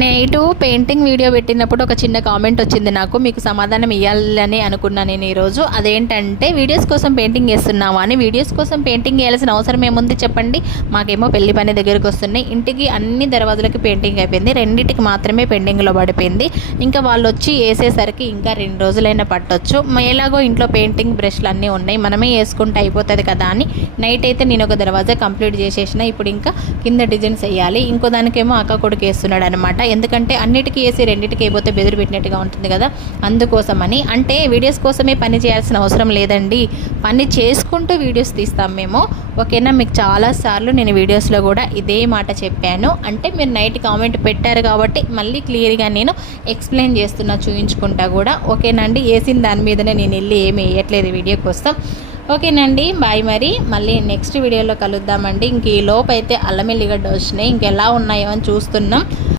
Night painting video పెట్టినప్పుడు ఒక చిన్న కామెంట్ వచ్చింది నాకు, మీకు సమాధానం ఇవ్వాలని అనుకున్నాను నేను ఈరోజు. అదేంటంటే వీడియోస్ కోసం పెయింటింగ్ వేస్తున్నావా అని. వీడియోస్ కోసం పెయింటింగ్ వేయాల్సిన అవసరం ఏముంది చెప్పండి? మాకేమో పెళ్లి పని దగ్గరికి వస్తున్నాయి, ఇంటికి అన్ని దర్వాజులకి పెయింటింగ్ అయిపోయింది, రెండింటికి మాత్రమే పెండింగ్లో పడిపోయింది. ఇంకా వాళ్ళు వచ్చి వేసేసరికి ఇంకా 2 రోజులైనా పట్టొచ్చు. ఎలాగో ఇంట్లో పెయింటింగ్ బ్రష్లు అన్నీ ఉన్నాయి, మనమే వేసుకుంటే అయిపోతుంది కదా అని నైట్ అయితే నేను ఒక దర్వాజా కంప్లీట్ చేసేసిన. ఇప్పుడు ఇంకా కింద డిజైన్స్ వేయాలి. ఇంకో దానికేమో అక్క కొడుకు వేస్తున్నాడు అనమాట. ఎందుకంటే అన్నిటికీ వేసి రెండింటికి అయిపోతే బెదిరి పెట్టినట్టుగా ఉంటుంది కదా, అందుకోసమని. అంటే వీడియోస్ కోసమే పని చేయాల్సిన అవసరం లేదండి, పని చేసుకుంటూ వీడియోస్ తీస్తాం మేము, ఓకేనా? మీకు చాలాసార్లు నేను వీడియోస్లో కూడా ఇదే మాట చెప్పాను. అంటే మీరు నైట్ కామెంట్ పెట్టారు కాబట్టి మళ్ళీ క్లియర్గా నేను ఎక్స్ప్లెయిన్ చేస్తున్నా, చూయించుకుంటా కూడా, ఓకేనండి? వేసిన దాని మీదనే నేను వెళ్ళి ఏమి వేయట్లేదు వీడియో కోసం, ఓకేనండి? బాయ్. మరి మళ్ళీ నెక్స్ట్ వీడియోలో కలుద్దామండి. ఇంక ఈ లోపు అయితే అల్లం ఎల్లిగడ్డ వచ్చినాయి, ఇంకెలా ఉన్నాయో అని చూస్తున్నాం.